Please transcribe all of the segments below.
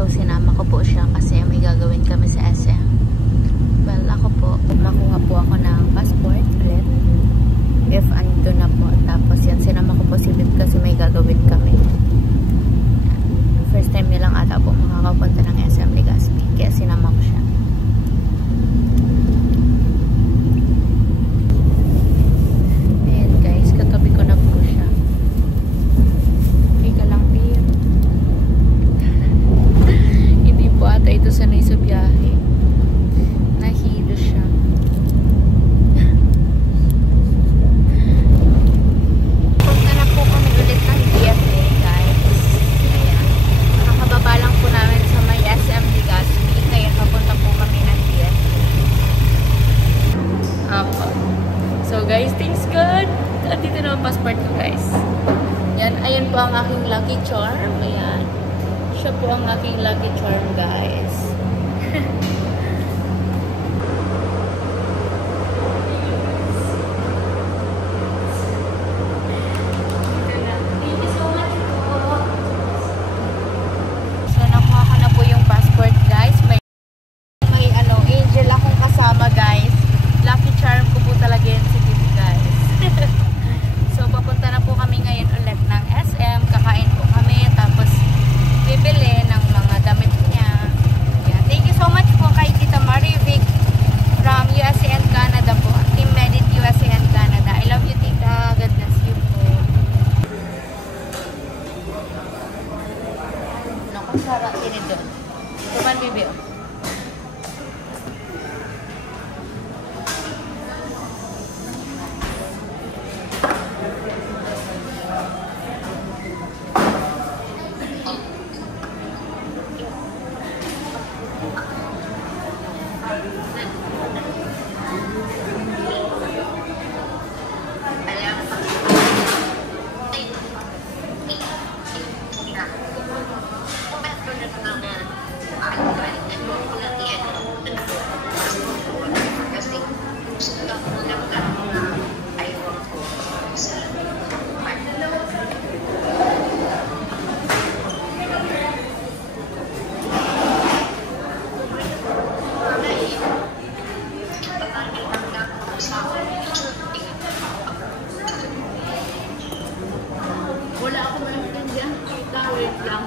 So, sinama ko po siya kasi may gagawin kami sa SM. Well, ako po, makuha po ako ng passport ulit. If andun na po. Tapos yan, sinama ko po si Bib kasi may gagawin kami. First time nilang ata po makakapunta ng SM Legazpi. Kaya sinama ko siya. Ayan guys, katabi ko na po siya. Hindi ka lang, Pip. Hindi po ata ito sanay sa biyahe. Nahilo siya. Punta na po kami ulit ng DFA, guys. Ayan. Nakakababa lang po namin sa may SM Legazpi. Kaya papunta po kami ng DFA. Ako. So guys, thanks God. Dito na ang passport ko, guys. Yan. Ayan po ang aking lucky charm. Ayan. Siya po ang aking lucky charm, guys. Sarap ini doon. Tuman bibi. Wala ako maintindihan. Wait lang.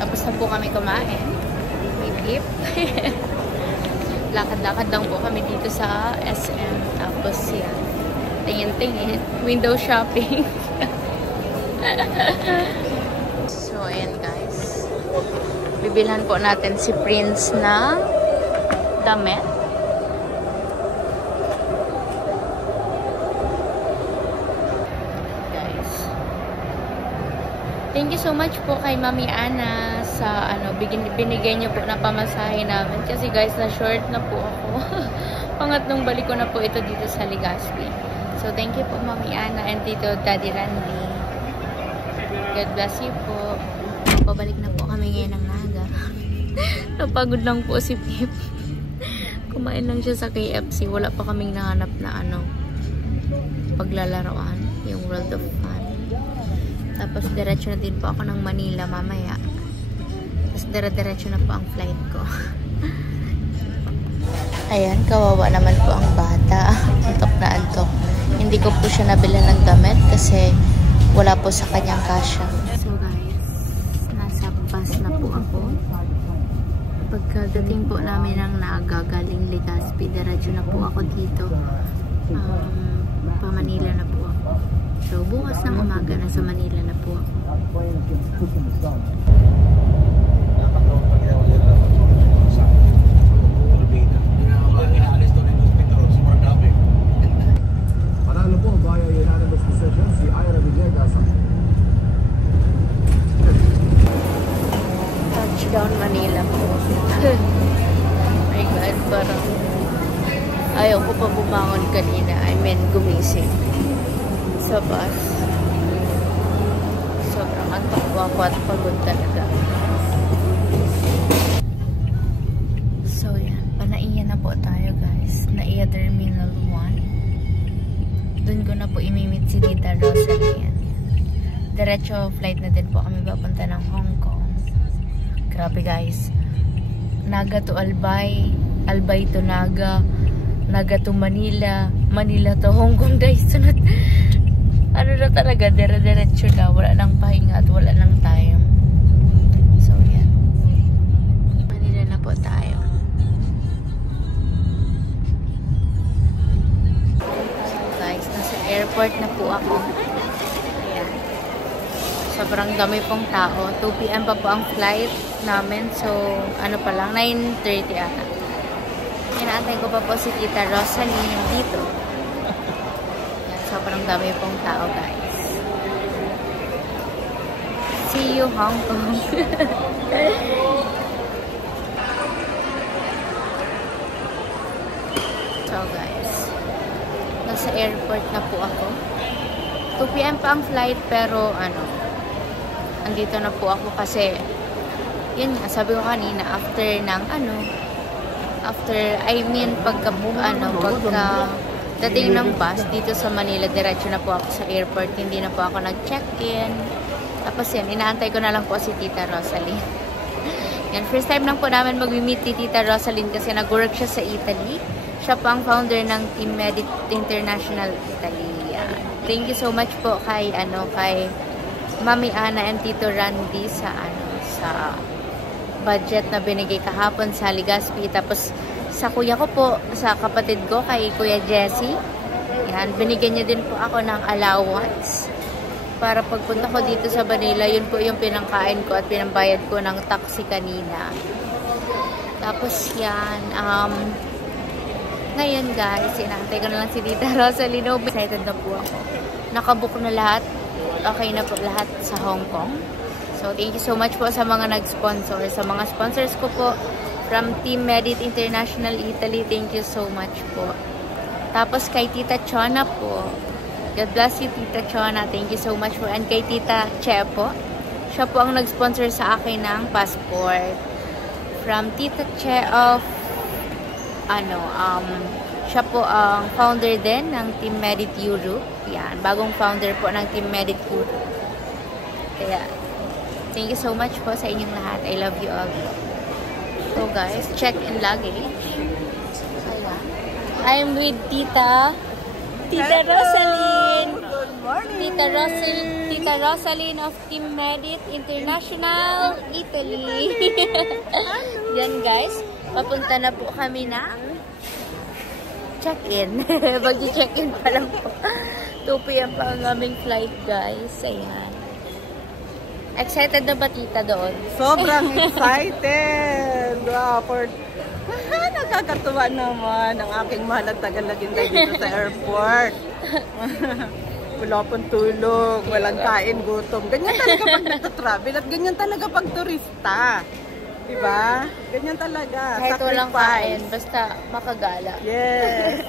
Tapos na po kami kumain. May beef. Lakad-lakad lang po kami dito sa SM. Tapos yan. Tingin-tingin. Window shopping. So, ayan guys. Bibilhan po natin si Prince na damit. Guys. Thank you so much po kay Mami Ana sa binigay niyo po na pamasahe namin. Kasi guys, na short na po ako. Pangatlong balik ko na po ito dito sa Legazpi. So, thank you po Mami Ana and Tito Daddy Randy. God bless you po. Pabalik na po kami ngayon ng Naga. Napagod lang po si Pip. Kumain lang siya sa KFC. Wala pa kaming nahanap na paglalaroan. Yung World of Fun. Tapos diretso na din po ako ng Manila mamaya. Tapos diretso na po ang flight ko. Ayan, kawawa naman po ang bata. Antok na antok. Hindi ko po siya nabili ng damit kasi wala po sa kanyang kasya. So guys, nasa bus na po ako. Pagkadating po namin ng Naga, galing Legazpi, diretso na po ako dito. Pa Manila na po ako. So bukas ng umaga, nasa Manila na po ako. Panalo po via unanimous decision si Ira Villegas. Touchdown Manila po. My God, parang ayaw ko pa bumangon kanina. I mean, gumising sa bus. Sobrang antok po ako at pagod talaga. So yan, Panaiya na po tayo guys. Naiya Terminal 1. Doon ko na po imimit si Tita Rosalie. Diretso flight na din po kami papunta ng Hong Kong. Grabe guys. Naga to Albay, Albay to Naga, Naga to Manila, Manila to Hong Kong guys. Sunod. Ano na talaga, diretso na. Wala nang pahinga at wala nang time. So yan. Manila na po tayo. Guys, nasa airport na po ako. Ayan. Sobrang dami pong tao. 2 PM pa po ang flight namin. So, ano pa lang, 9:30 ata. Inaantay ko pa po si Tita Rosalie dito. Yan, sobrang dami pong tao, guys. See you, Hong Kong. So, guys, nasa airport na po ako. 2 PM pa ang flight, pero andito na po ako kasi yun nga, sabi ko kanina, pagka dating ng bus dito sa Manila, diretso na po ako sa airport, hindi na po ako nag-check-in. Tapos yan, inaantay ko na lang po si Tita Rosalie. Yan, first time lang po namin mag-meet ni Tita Rosalie kasi nag-work siya sa Italy. Siya po ang founder ng Team Medit International Italy. Yan. Thank you so much po kay Mami Ana and Tito Randy sa budget na binigay kahapon sa Legazpi. Tapos sa kuya ko po, sa kapatid ko, kay Kuya Jesse. Yan, binigyan niya din po ako ng allowance. Para pagpunta ko dito sa Manila, yun po yung pinangkain ko at pinambayad ko ng taxi kanina. Tapos yan, ngayon guys, inaantay ko na lang si Tita Rosalie. Excited na po ako. Nakabook na lahat. Okay na po lahat sa Hong Kong. So, thank you so much po sa mga nag-sponsor. Sa mga sponsors ko po, from Team Medit International Italy, thank you so much po. Tapos kay Tita Chona po. God bless you, Tita Chona. Thank you so much po. And kay Tita Che po. Siya po ang nag-sponsor sa akin ng passport. From Tita Che of siya po ang founder din ng Team Medit Europe. Yan, bagong founder po ng Team Medit Europe. Kaya, thank you so much po sa inyong lahat. I love you all. So guys, check in luggage. I'm with Tita Rosalie. Good morning. Tita Rosalie of Team Medit International Italy. Yan guys, papunta na po kami ng check-in. Mag-check-in pa lang po. 2 PM pa ang aming flight guys. Ayan. Excited na ba tita doon? Sobrang excited! Wow, nakakatuwa naman ang aking mahal at tagalaganda dito sa airport. Wala pong tulog, walang kain, gutom. Ganyan talaga pag nagtatravel at ganyan talaga pag turista. Diba? Ganyan talaga. Kahit Sacrifice. walang kain, basta makagala. Yes!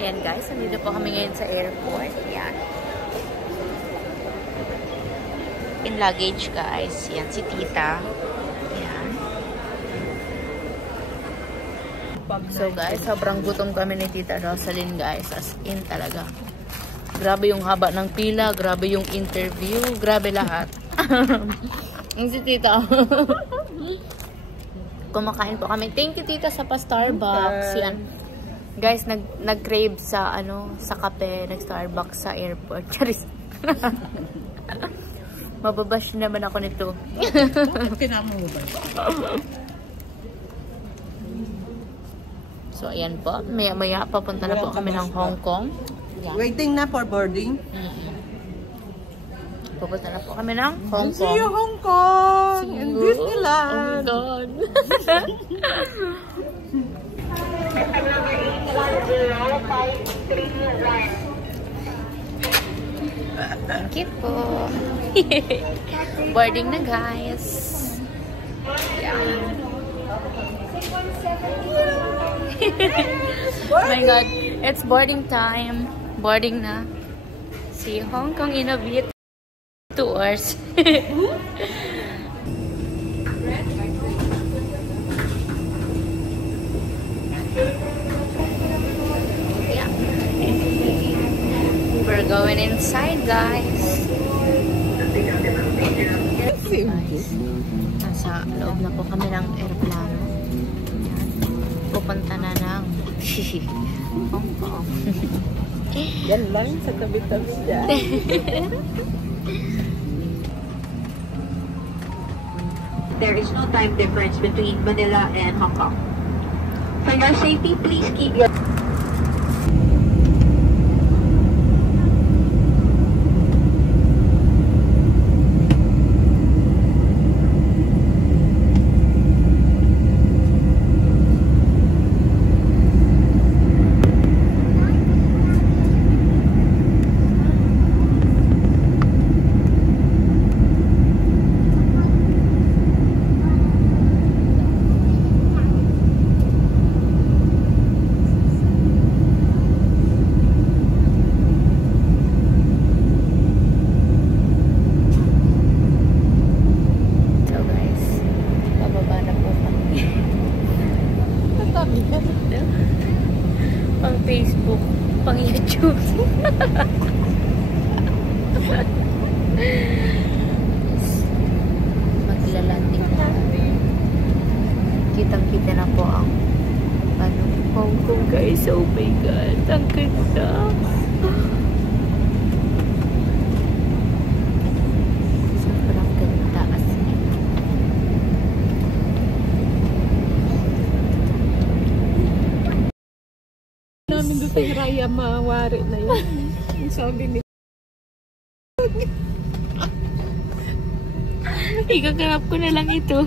Ayan guys, nandito po kami ngayon sa airport. Ayan. In luggage guys. Yan si tita. Yan. So guys, sobrang gutom kami ni tita Rosalyn guys. As in talaga. Grabe yung haba ng pila. Grabe yung interview. Grabe lahat. Yung si tita. Kumakain po kami. Thank you tita sa pa-Starbucks. Yan. Guys, nag-crave sa sa kape. Nag-Starbucks sa airport. Charis. Mababash naman ako nito. Kinamo ba? So, ayan po. Maya-maya, papunta na po kami ng Hong Kong. Ayan. Waiting na for boarding. Pupunta na po kami ng Hong Kong. See you Hong Kong! See And you. Disneyland! Oh my God. Thank you po. Boarding na guys. Yeah. Oh my God. It's boarding time. Boarding na. See you Hong Kong in a bit. 2 hours. Yeah. We're going inside, guys. Guys, nasa loob na po kami ng aeroplano. Yan. Pupunta na ng Hong Kong. Yan lang sa tabi-tabi dyan. There is no time difference between Manila and Hong Kong. For your safety, please keep your... Pang Facebook, pang YouTube. Maglalanding na. Kitang-kita na po ang Hong Kong guys. Oh my God, ang ganda. Sobrang ganda kasi. Namin doon sa Hiraya mawari na yun. Ang sabi ni Ikakarap ko na lang ito.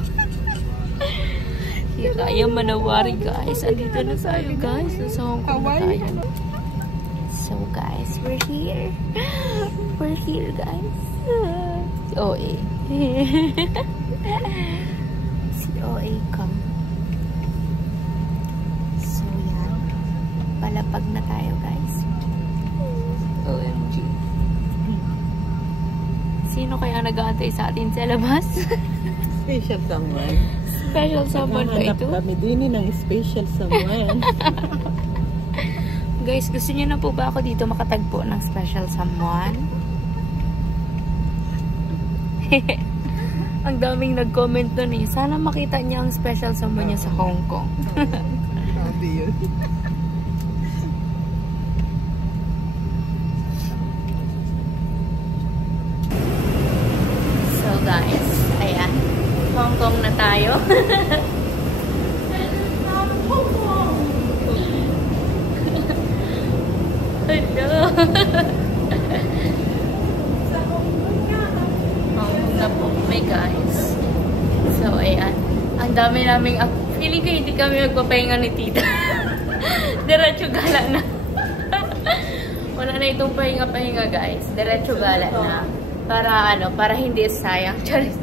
Hiraya Manawari guys. Andito na tayo guys. Nasa Hong Kong na tayo. So guys, we're here. We're here guys. Si OA. Si OA come. So yan. Palapag na tayo guys. OMG. Sino kaya nag-aantay sa atin sa labas? special someone. Special someone ba ito? Kami din ng special someone. Guys, gusto niyo na po ba ako dito makatagpo ng special someone? Ang daming nag-comment doon eh. Sana makita niya ang special someone niya sa Hong Kong. Sabi yun. So guys, ayan. Hong Kong na tayo. Hello. dami naming, feeling ko hindi kami magpapahinga ni tita. Diretso gala na. Wala na itong pahinga-pahinga guys. Diretso gala na. Para hindi sayang. Charis.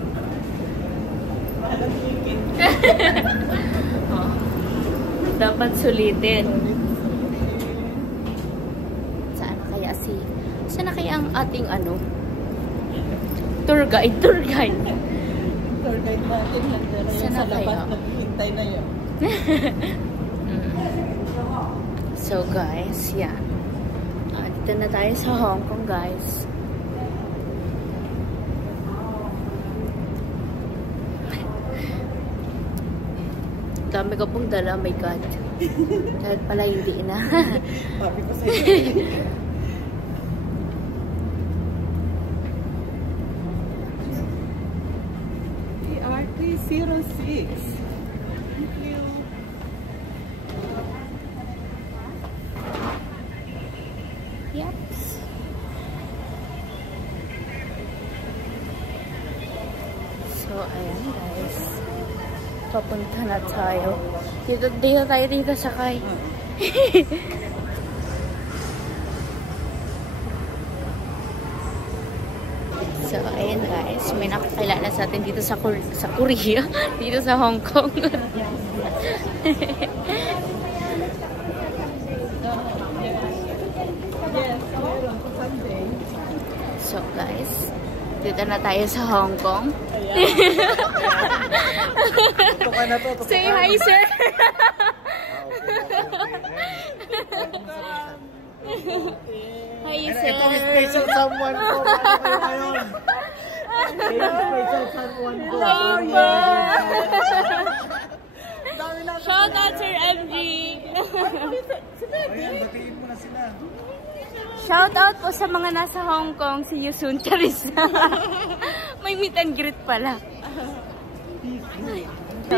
Oh. Dapat sulitin. Saan na kaya ang ating tour guide? Tour guide natin. Saan na kaya? Hintay na yun. So guys, yan. Dito na tayo sa Hong Kong guys. Dami ko pong dala, oh my god. Dahil pala hindi na. Papi pa sa'yo. ER306. Thank you. Yep. So, ayan guys. Papunta na tayo. Dito tayo sakay. So, ayan guys. May nakakilala sa atin dito sa Korea. Dito sa Hong Kong. So guys, dito na tayo sa Hong Kong. Say hi, sir. Hi, sir. Ito yung special someone ko. Paano kayo ngayon? Special someone ko. Shout out, Sir MG. Batiin mo na sila. Shout out po sa mga nasa Hong Kong. See you soon, Charis. May meet and greet pala. So,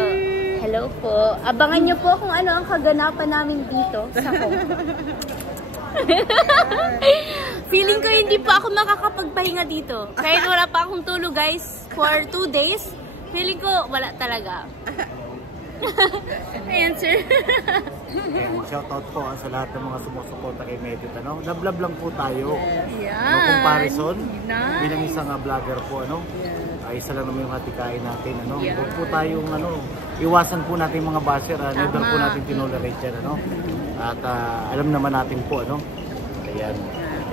hello po. Abangan nyo po kung ano ang kaganapan namin dito sa Hong Kong. Feeling ko hindi pa ako makakapagpahinga dito. Kahit wala pa akong tulog guys for 2 days. Feeling ko wala talaga. Ayan, sir. Shoutout po sa lahat ng mga sumusuporta kay Medit. Love lang po tayo. Yan. No comparison. Nice. Bilang isang vlogger po, isa lang naman yung hatikain natin. Yeah. Huwag po tayong, iwasan po natin yung mga basher. Never po natin tinolerate yan. At alam naman natin po, Ayan.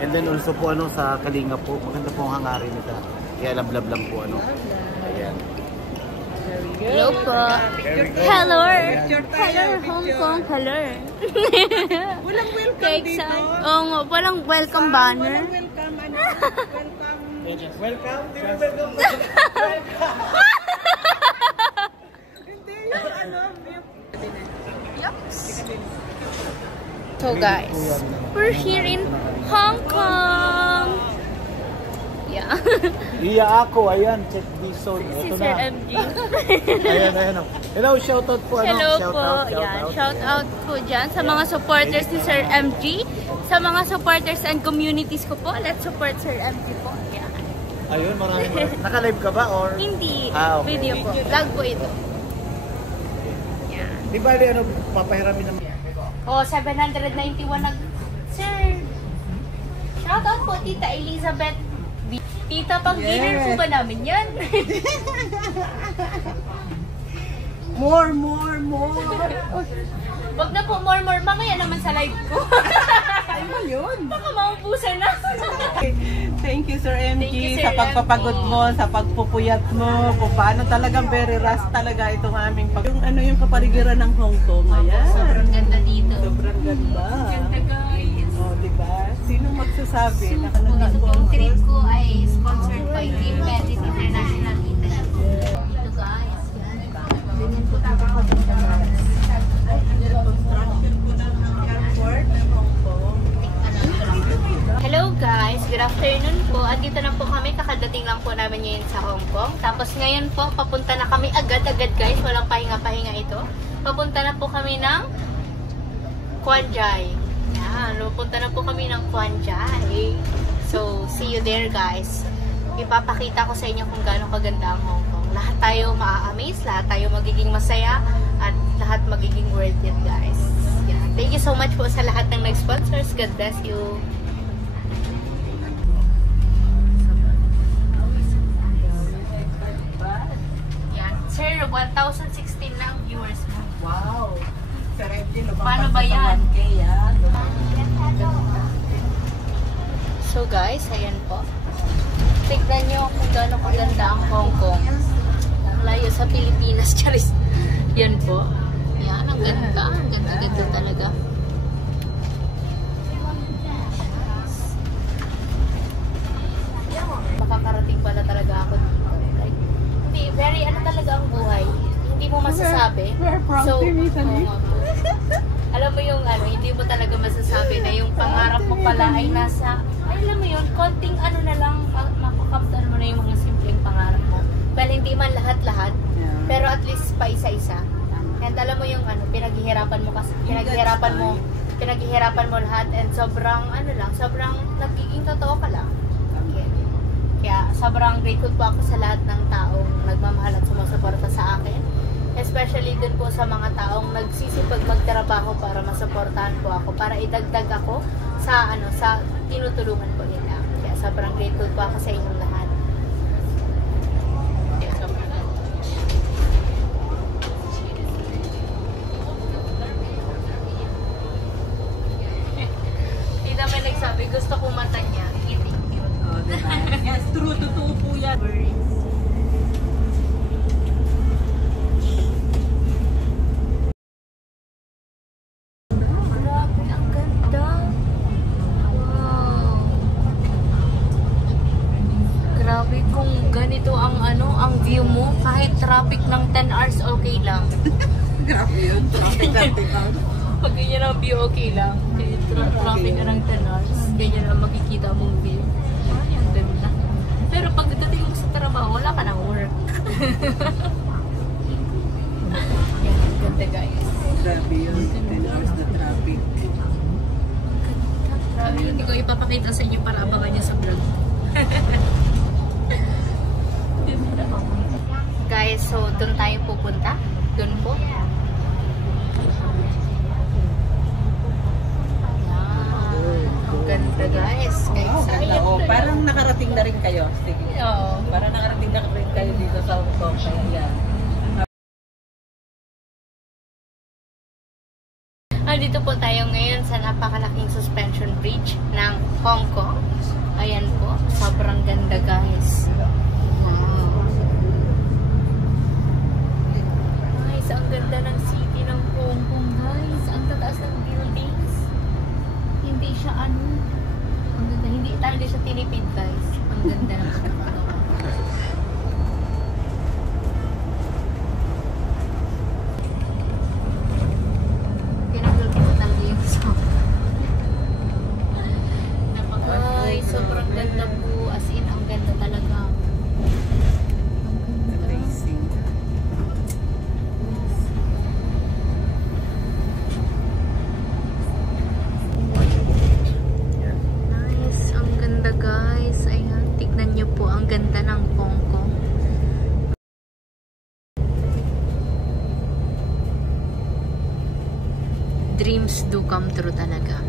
And then also po, sa Kalinga po, maganda po ang hangarin nila. Kaya love lang po, Ayan. Hello po. Hello. Hello, Hong Kong. Hello. Walang welcome dito. Oo, walang welcome banner. Walang welcome. Welcome. Welcome. Hindi yung Yups. So guys, we're here in Hong Kong. Yeah. Iya ako, ayan, check this out. Si Ito Sir na. MG. Ayan. Hello, shoutout po. Hello po. Shout out po dyan sa mga supporters ni Sir MG. Sa mga supporters and communities ko po. Let's support Sir MG po. Yeah. Ayun, maraming. Naka-live ka ba or? Hindi. Okay. Video po. Vlog po ito. Yeah. Di ba, papahiramin naman. Oh, 791 Sir. Shout out po, Tita Elizabeth. Tita, pang dinner po ba namin yan? more. Wag na po more. Mamaya naman sa live ko. Ayun yun. Baka maubusan na. Thank you, Sir MG, Thank you, Sir sa pagpapagod MG. mo, sa pagpupuyat mo, kung paano talagang very rush talaga itong aming yung kapaligiran ng Hong Kong. Ayan. Sobrang ganda dito. Sobrang ganda. Ganda guys. Oh, diba? Sinong magsasabi? Yung trip ko ay sponsored by Team Medit International Italy. Dito guys. Ganyan po tayo kapunta guys. Construction po ng airport ng Hong Kong. Hello guys, good afternoon po. Andito na po kami, kakadating lang po namin ngayon sa Hong Kong. Tapos ngayon po, papunta na kami agad-agad guys, walang pahinga-pahinga ito. Papunta na po kami ng Quan Chai. Yan, papunta na po kami ng Quan Chai. So, see you there guys. Ipapakita ko sa inyo kung gaano kaganda ang Hong Kong. Lahat tayo ma-amaze guys. Lahat tayo magiging masaya at lahat magiging worth it, guys. Yeah. Thank you so much po sa lahat ng nag-sponsors. God bless you. Yan. Sir, 1,016 lang viewers mo. Wow! Paano ba yan? So guys, ayan po. Tignan nyo kung gaano kaganda ang Hong Kong. Layo sa Pilipinas, charis. Yan po. Yan, ang ganda. Ang ganda-ganda talaga. Makakarating pala talaga ako dito. Like, hindi, very ano talaga ang buhay. Hindi mo masasabi. So, alam mo yung ano, hindi mo talaga masasabi na yung pangarap mo pala ay nasa, ay alam mo yun, konting ano na lang, makakaptan mo na yung mga simpleng pangarap mo. Well, hindi man lahat-lahat, pero at least pa isa-isa. And alam mo yung ano, pinaghihirapan mo kasi, pinaghihirapan mo lahat and sobrang ano lang, sobrang nagiging totoo ka lang. Kaya sobrang grateful po ako sa lahat ng taong nagmamahal at sumusuporta sa akin. Especially dun po sa mga taong nagsisipag magtrabaho para masuportahan po ako, para idagdag ako sa ano, sa tinutulungan po nila. Kaya sobrang grateful po ako sa inyong lahat. Tita may nagsabi, gusto ko mata niya. Thank you. Oh, diba? Yes, true. Totoo po yan. Ganito ang ano, ang view mo, kahit traffic ng 10 hours okay lang. Grabe yun. Traffic. Pag ganyan ang view okay lang. Kahit traffic na ng 10 hours, ganyan ang makikita mong view. Ay, ang ganda. Pero pagdating mo sa trabaho, wala ka ng work. Yan, ang ganda guys. Grabe yun. 10 hours na traffic. Grabe, hindi ko ipapakita sa inyo para abangan nyo sa vlog. Guys, so doon tayo pupunta. Doon po. Yan. Ang ganda guys. Parang nakarating na rin kayo. Sige. Oo. Parang nakarating na rin kayo dito sa Hong Kong. Kaya yan. Dito po tayo ngayon sa napakalaking suspension bridge ng Hong Kong. Ayan po. Sobrang ganda guys. Ang ganda ng city ng Hong Kong guys. Ang tataas ng buildings. Hindi siya ano. Ang ganda. Hindi talaga siya tinipid guys. Ang ganda ng pagkakagawa. Pinagulog ko talaga yung song. Ay, sobrang ganda po. As in, ang ganda talaga. Guys, ayan, tignan nyo po ang ganda ng Hong Kong. Dreams do come true talaga.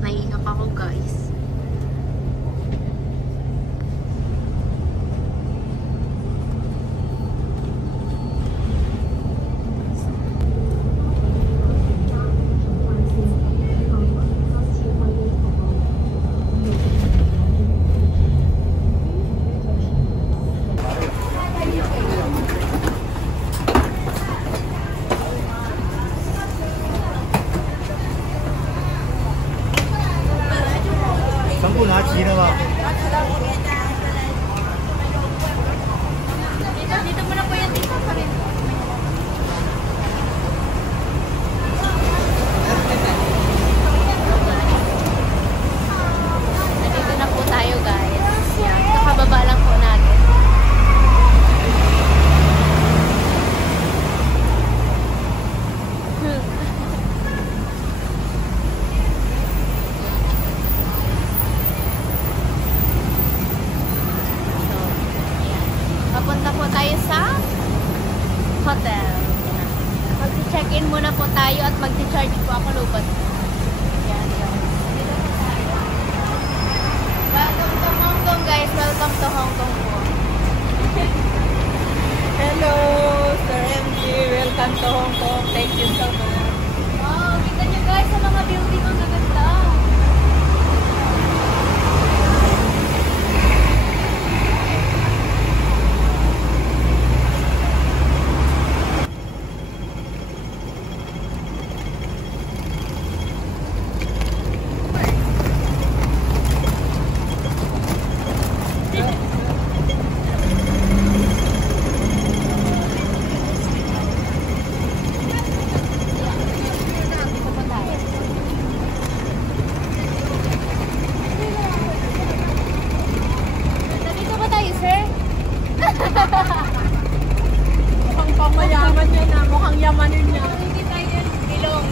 Naiiyak ako guys. Dito muna po yan, dito pa rin. Nandito na po tayo guys. Yan, kakababa lang po natin. party po ako lupat. Yan, yan. Welcome to Hong Kong, guys. Welcome to Hong Kong po. Hello, Sir MG. Welcome to Hong Kong. Thank you so much. Wow, kita nyo guys sa mga building ang gaganda. Mukhang pamayaman niya na. Mukhang yamanin niya. Hindi tayo yan ilong.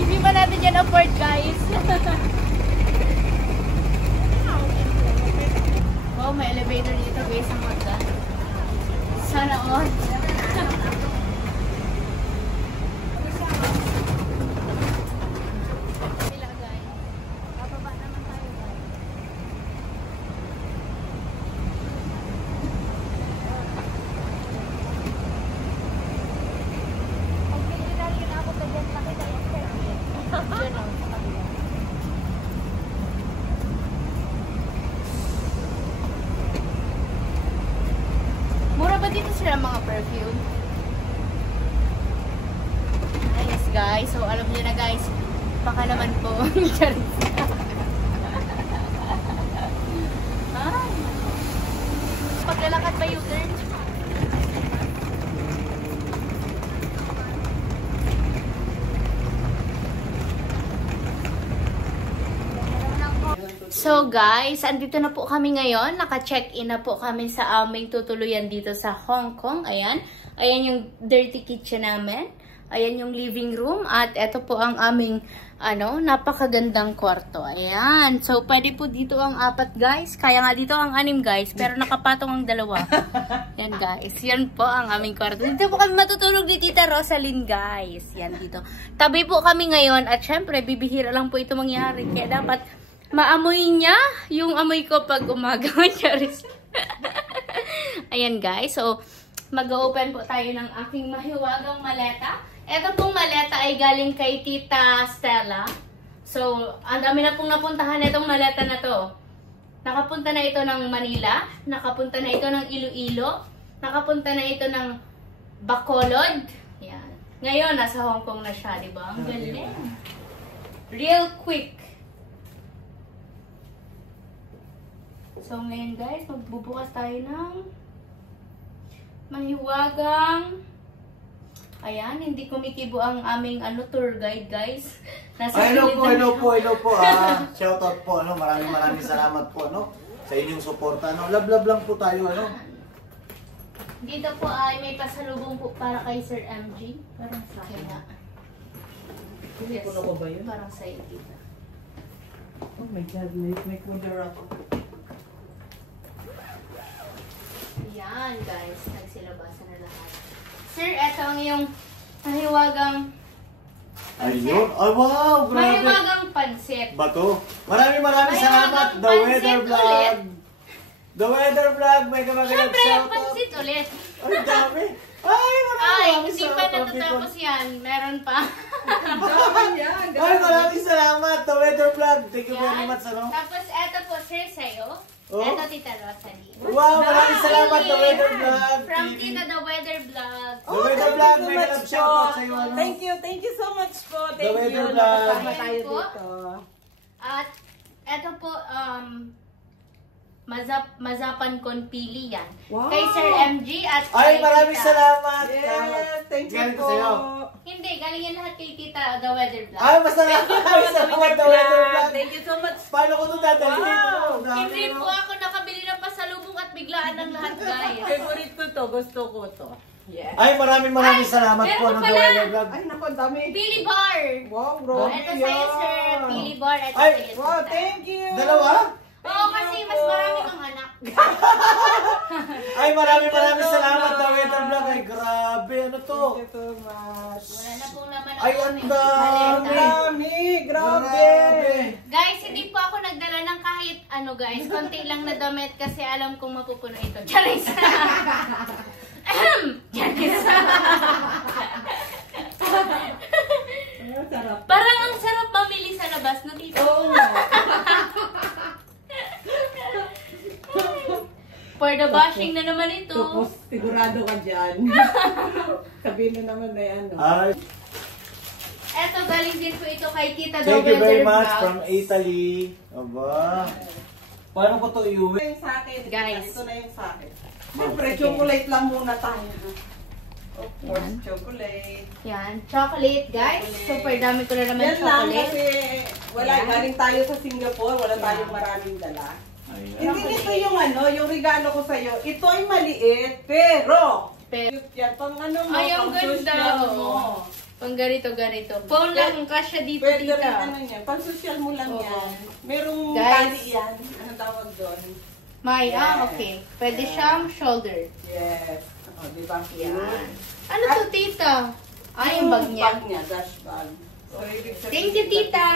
Hindi pa natin yan afford, guys. Wow, may elevator dito, guys, ang magda. Sana all. Mura ba dito sila mga perfume? Nice guys. So alam niyo na guys, baka naman po. Paglalakad ba U-turn? So guys, andito na po kami ngayon. Naka-check-in na po kami sa aming tutuluyan dito sa Hong Kong. Ayan. Ayan yung dirty kitchen namin. Ayan yung living room. At ito po ang aming napakagandang kwarto. Ayan. So, pwede po dito ang 4 guys. Kaya nga dito ang 6 guys. Pero nakapatong ang 2. Yan guys. Yan po ang aming kwarto. Dito po kami matutulog ni Tita Rosaline guys. Yan dito. Tabi po kami ngayon. At syempre, bibihira lang po ito mangyari. Kaya dapat maamoy niya yung amoy ko pag umaga. Ayan guys. So, mag-open po tayo ng aking mahiwagang maleta. Ito pong maleta ay galing kay Tita Stella. So, ang dami na pong napuntahan itong maleta na to. Nakapunta na ito ng Manila. Nakapunta na ito ng Iloilo. Nakapunta na ito ng Bacolod. Yan. Ngayon, nasa Hong Kong na siya, di ba? Ang galing. Real quick. So, ngayon guys, magbubukas tayo ng mahiwagang. Ayan, hindi kumikibo ang aming tour guide guys. Hello po. Shoutout po, maraming salamat po, sa inyong suporta, Love lang po tayo, Dito po ay may pasalubong po para kay Sir MG. Parang sa akin na. Yes. Puno ko ba yun? Parang sa iyo dito. Oh my God, may kudera ako. Yan guys, nagsilabasan na lahat. Sir, eto ang iyong mahiwagang pansit. Ayun. Oh, wow, grabe. Mahiwagang pansit. Bato. Maraming salamat. The Weather Vlog. The Weather Vlog. May kamagalang Siyempre, shoutout. pansit ulit. Ay, dami. Ay, Hindi pa natatapos yan. Meron pa. Ay, maraming salamat. The Weather Vlog. Thank you very much, Tapos, eto po, sir, sa'yo. Oh. Eto, Tita Rosalie. Wow, maraming salamat, The Weather Vlog. From Tita The Weather Vlog. The Weather Vlog, may kalab shoutout sa'yo, Thank you so much po. The Thank you. Weather Vlog. Nakasama tayo Ayan po. dito. At eto po, Mazapan Konpili yan. Wow. Kay Sir MG at Ay, kay maraming Tita. salamat. Yes, thank you Galing po. sa'yo. Hindi, galing yan lahat kay Tita The Weather Vlog. Ay, masalamat. Salamat, The Weather Vlog. Thank you so much. Paano ko ito dadalhin dito? Wow. Hindi po ako nakabili ng pasalubong at biglaan ng lahat guys. Favorite ko to. Gusto ko to. Yes. Ay, maraming salamat po, meron The pala. Weather Vlog. Ay, naku, dami. Pili Bar. Wow, bro. Ito sa'yo, Sir. Pili Bar. Ito Ay, sa'yo, Wow, Tita. thank you. Dalawa? Oo, kasi mas marami kang anak. Ay, maraming salamat daw, Waiter Vlog. Ay, grabe. Ano to? Thank you so much. Wala na pong laman Ay, ang dami. Grabe. Guys, hindi po ako nagdala ng kahit ano guys. Konti lang na damit kasi alam kong mapupuno ito. Charis! Charis! Sarap. Parang ang sarap mamili sa labas, no, tito? Oo. For the bashing na naman ito. Tapos, sigurado ka dyan. Sabihin na naman na yan. No? Ay, Eto, galing din po ito kay Tita thank you very much Vlogs. from Italy. Aba. Paano ko to iuwi? Ito na yung sa akin. Guys. Ito na yung sa akin. Siyempre, chocolate lang muna tayo. Of course, chocolate. Yan, chocolate guys. Super dami ko na naman Yan lang chocolate. kasi wala, Yan. galing tayo sa Singapore, wala tayong maraming dala. Ayan. Hindi ito yung yung regalo ko sa'yo. Ito ay maliit, pero cute yan. Pang ano mo, Ay, ang pang ganda. social mo. Pang ganito. Phone lang kasya dito, Pwede rin tita. ano yan, pang social mo lang Oo. yan. Merong Guys. tali yan. Anong tawag doon? May, Yes. okay. Pwede siyang shoulder. Yes. O, di ba? Yan. Ano to, tita? Ay, yung bag niya. Bag niya, dash bag. So, ibig sabihin Thank you, tita.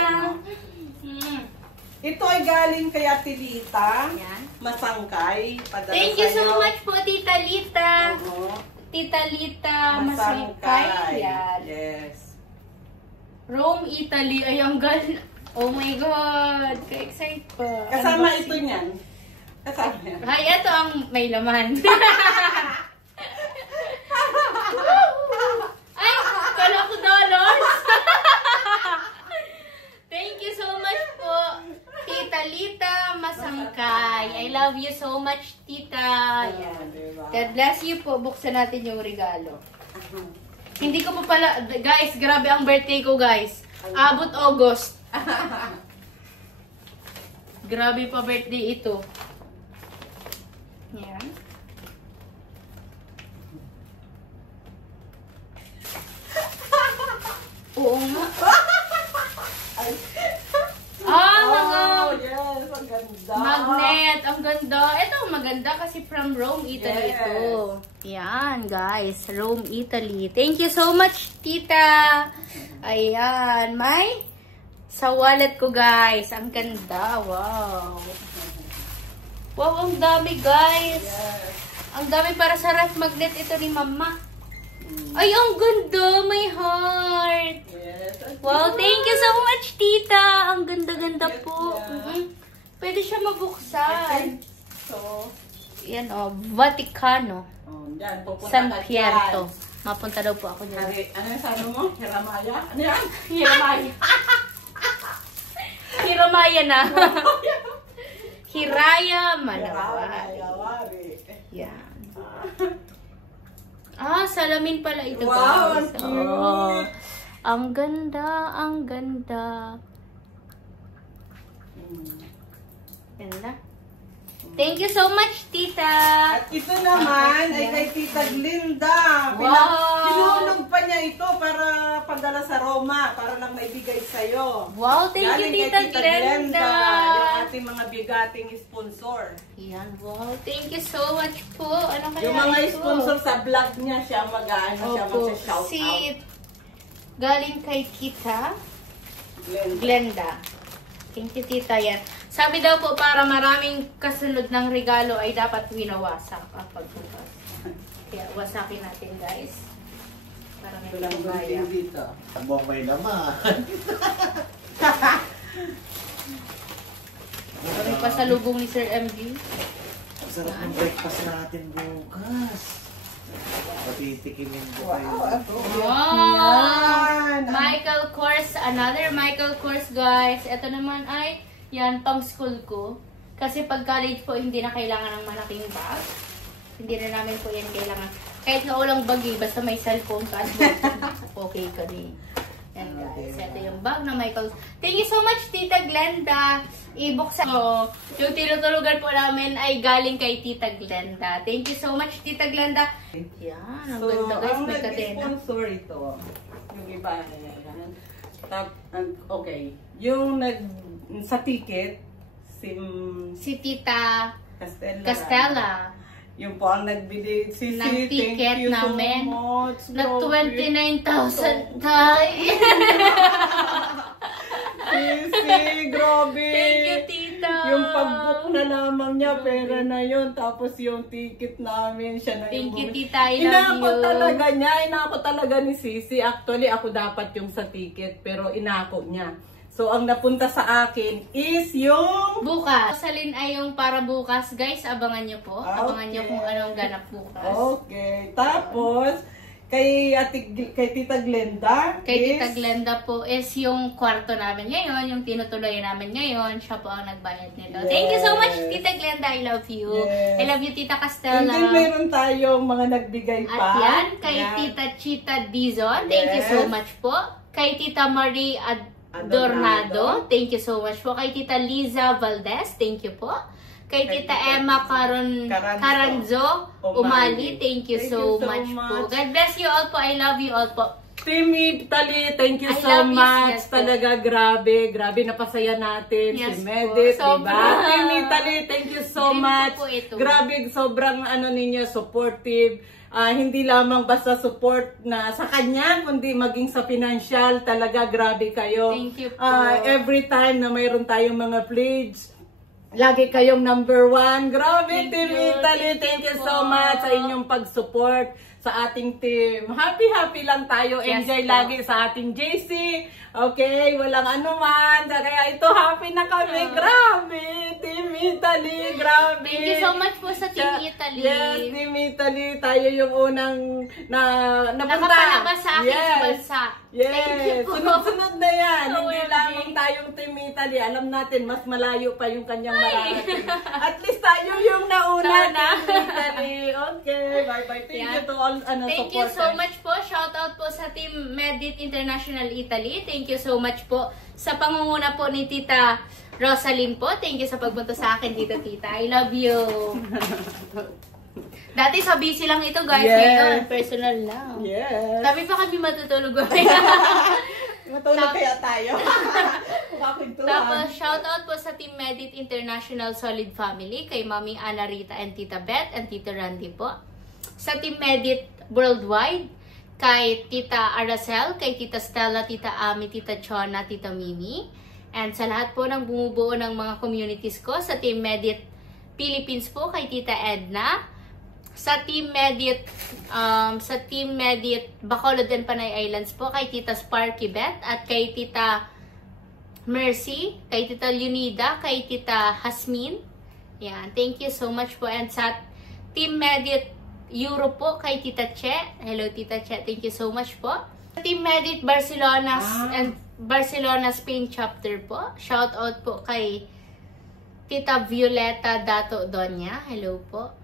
Ito ay galing kay Ate Lita. Yan. Masangkay. Padala Thank you so sa'yo. much po, Tita Lita. Oo. Tita Lita Masangkay. Yan. Yes. Rome, Italy. Ay, ang galing. Oh my God. Ka-excite pa. Kasama Unboxing. ito niyan. Kasama yan. Ay, ito ang may laman. Ay, kala ko dollars. Thank you so much po, Tita Lita Masangkay. I love you so much, Tita. Yan. Diba? God bless you po. Buksan natin yung regalo. Hindi ko pa pala, guys, grabe ang birthday ko, guys. Abot August. Grabe pa birthday ito. Yan. Oo nga. Oh, yes. Ang ganda. Magnet. Ang ganda. Ito, maganda kasi from Rome, Italy Yes. ito. Yan, guys. Rome, Italy. Thank you so much, tita. Ayan. May sa wallet ko, guys. Ang ganda. Wow. Wow, ang dami, guys. Ang dami para sa ref magnet ito ni mama. Ay, ang ganda. May heart. Yes. Wow, thank you so much, tita. Ang ganda-ganda Yes, po. yeah. Pwede siya mabuksan. So, Yan o, Vaticano. yan. Pupunta San ka Pierto. dyan. Mapunta daw po ako dyan. Ano yung sabi mo? Hiramaya? Ano yan? Hiramaya. Hiramaya na. Hiraya Manawari. Hiramaya. Yan. Ah, salamin pala ito, Wow, guys. ang cute. Oh, ang ganda, ang ganda. Ganda. Thank you so much, tita. At ito naman ay kay Tita Glinda. Wow. Pinulog pa niya ito para padala sa Roma, para lang maibigay sa'yo. Wow, thank you, Galing kay tita Glenda. yung ating mga bigating sponsor. Yan, wow. Thank you so much po. Ano kaya Yung mga ito? sponsor sa vlog niya, siya mag-ano, siya Opo. mag-shout Si out. galing kay Tita Glinda. Glenda. Thank you, tita. Yan. Sabi daw po, para maraming kasunod ng regalo ay dapat winawasak ang pagbukas. Kaya wasakin natin, guys. Para may Walang kagaya. gunting dito. Abang may naman. May pasalubong ni Sir MG. Ang sarap ng breakfast natin bukas. Patitikimin ko kayo. Wow! Michael Kors. Another Michael Kors, guys. Ito naman ay, yan, pang school ko. Kasi pag college po, hindi na kailangan ng malaking bag. Hindi na namin po yan kailangan. Kahit nga walang bag eh, basta may cellphone ka at okay ka din. Yan, guys. Ito yung bag na Michael. Thank you so much, Tita Glenda. Ibuksan ko. Yung tinutulugan po namin ay galing kay Tita Glenda. Thank you so much, Tita Glenda. Yan, ang ganda, guys. ang May kadena. nag-sponsor ito, yung iba, okay, yung sa ticket, Si Tita Castella. Yung po ang nagbili si Ng ticket thank you namin. so much. Na Grabe. 29,000 tayo. Sisi, grabe. Thank you, tita. Yung pag-book na lamang niya, pera na yun. Tapos yung ticket namin, siya na Thank you, bumili. tita. I love Inako you. talaga niya. Inako talaga ni Sisi. Actually, ako dapat yung sa ticket. Pero inako niya. So, ang napunta sa akin is yung... Bukas. Salin ay yung para bukas. Guys, abangan nyo po. Abangan nyo Okay. kung anong ganap bukas. Okay. Tapos, kay Tita Glenda. Kay is- Tita Glenda po is yung kwarto namin ngayon, yung tinutuloy namin ngayon. Siya po ang nagbayad nito. Yes. Thank you so much, Tita Glenda. I love you. Yes. I love you, Tita And Castella. then, meron tayong mga nagbigay pa. At yan, kay Yan. Tita Chita Dizon. Thank you so Yes. much po. Kay Tita Marie Adornado. Thank you so much po. Kay Tita Liza Valdez. Thank you po. Kay Kay Tita Tita Emma Caranzo Umali. Thank you so much po. God bless you all po. I love you all po. Team Italy, thank you I so love you, much. yes po. Talaga, grabe. Grabe, napasaya natin. Yes Si po. Medit, Sobra. diba? Team Italy, thank you so Dream ko much. po ito. Grabe, sobrang ninyo, supportive. Hindi lamang basta support na sa kanya, kundi maging sa financial. Talaga, grabe kayo. Thank you po. Every time na mayroon tayong mga pledge, lagi kayong number 1. Grabe, Thank Team you. Italy. Thank you so much sa inyong pag-support sa ating team. Happy lang tayo. Yes Enjoy po. lagi sa ating JC. Okay, walang anuman. Kaya ito, happy na kami. Grabe, Team Italy. Grabe. Thank you so much po sa Team Italy. Yes, Team Italy. Tayo yung unang napunta. Nakapalabas sa akin sa Yes. bansa. Yes, Thank you po. sunod-sunod na yan. Hindi OMG. lamang tayong Team Italy. Alam natin, mas malayo pa yung kanyang mararating. At least tayo yung nauna, Sana. Team Italy. Okay, bye-bye. Thank you to all Thank you so supporters. much po. Shout out po sa Team Medit International Italy. Thank you so much po sa pangunguna po ni Tita Rosaline po. Thank you sa pagpunta sa akin dito, Tita. I love you. Dati sa busy lang ito, guys. Yes. Ngayon, personal lang. Yes. Sabi pa kami matutulog. Matulog kaya tayo. Makakwentuhan. Tapos, shout out po sa Team Medit International Solid Family, kay Mami Ana Rita and Tita Beth and Tita Randy po. Sa Team Medit Worldwide, kay Tita Aracel, kay Tita Stella, Tita Ami, Tita Chona, Tita Mimi. And sa lahat po ng bumubuo ng mga communities ko, sa Team Medit Philippines po, kay Tita Edna. Sa Team Medit Bacolod and Panay Islands po, kay Tita Sparky Beth at kay Tita Mercy, kay Tita Leonida, kay Tita Hasmin. Yan, thank you so much po. And sa Team Medit Europe po, kay Tita Che. Hello, Tita Che. Thank you so much po. Team Medit Barcelona and Barcelona Spain chapter po. Shout out po kay Tita Violeta Dato Donya. Hello po.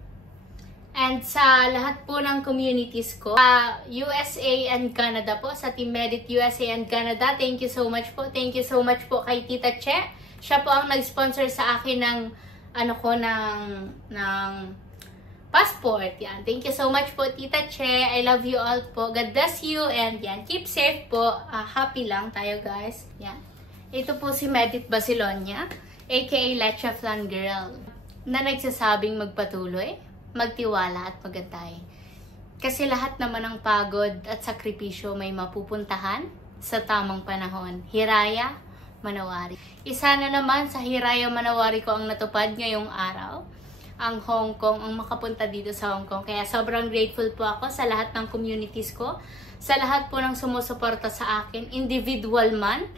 And sa lahat po ng communities ko, USA and Canada po, sa Team Medit USA and Canada, thank you so much po. Thank you so much po kay Tita Che. Siya po ang nag-sponsor sa akin ng ng passport. Yan. Thank you so much po, Tita Che. I love you all po. God bless you. And yan, keep safe po. Happy lang tayo, guys. Yan. Ito po si Medit Basilonia, aka Lecha Flan Girl, na nagsasabing magpatuloy, magtiwala at magantay. Kasi lahat naman ng pagod at sakripisyo may mapupuntahan sa tamang panahon. Hiraya, Manawari. Isa na naman sa Hiraya Manawari ko ang natupad ngayong araw. Ang Hong Kong, ang makapunta dito sa Hong Kong. Kaya sobrang grateful po ako sa lahat ng communities ko, sa lahat po ng sumusuporta sa akin, individual man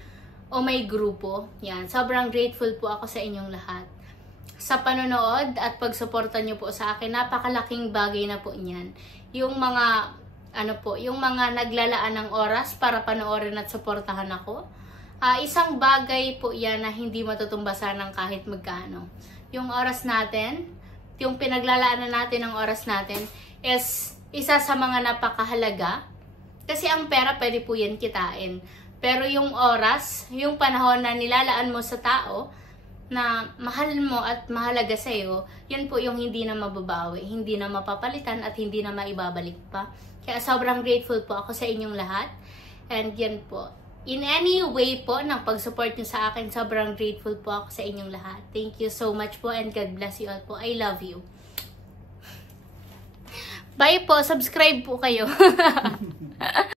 o may grupo. Yan, sobrang grateful po ako sa inyong lahat. Sa panonood at pagsuporta nyo po sa akin, napakalaking bagay na po niyan. Yung mga, yung mga naglalaan ng oras para panoorin at suportahan ako. Isang bagay po yan na hindi matutumbasan ng kahit magkano. Yung oras natin, yung pinaglalaanan natin ng oras natin is isa sa mga napakahalaga. Kasi ang pera pwede po yan kitain. Pero yung oras, yung panahon na nilalaan mo sa tao, na mahal mo at mahalaga sa'yo, yun po yung hindi na mababawi, hindi na mapapalitan at hindi na maibabalik pa. Kaya sobrang grateful po ako sa inyong lahat. And yan po. in any way po ng pag-support nyo sa akin, sobrang grateful po ako sa inyong lahat. Thank you so much po and God bless you all po. I love you. Bye po. Subscribe po kayo.